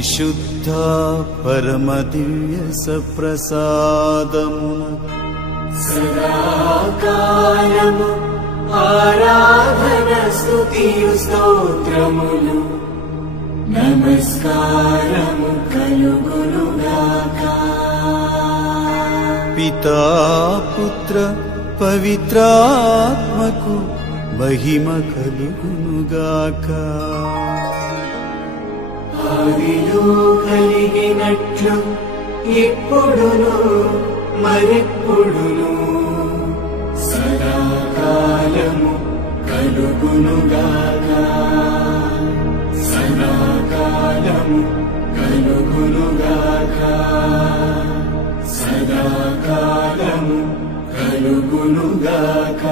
విశుద్ధ పరమదివ్య సప్రసాదమున సదాకాలము ఆరాధన స్తుతియు స్తోత్రములు నమస్కారము కలుగునుగాక. పితా పుత్ర పవిత్రాత్మకు మహిమ కలుగునుగాక. ఆదిలో కలిగినట్లు ఇప్పుడును మరెప్పుడును సదాకాలము కలుగునుగాక. సదాకాలము కలుగునుగాక. సదాకాలము కలుగునుగాక.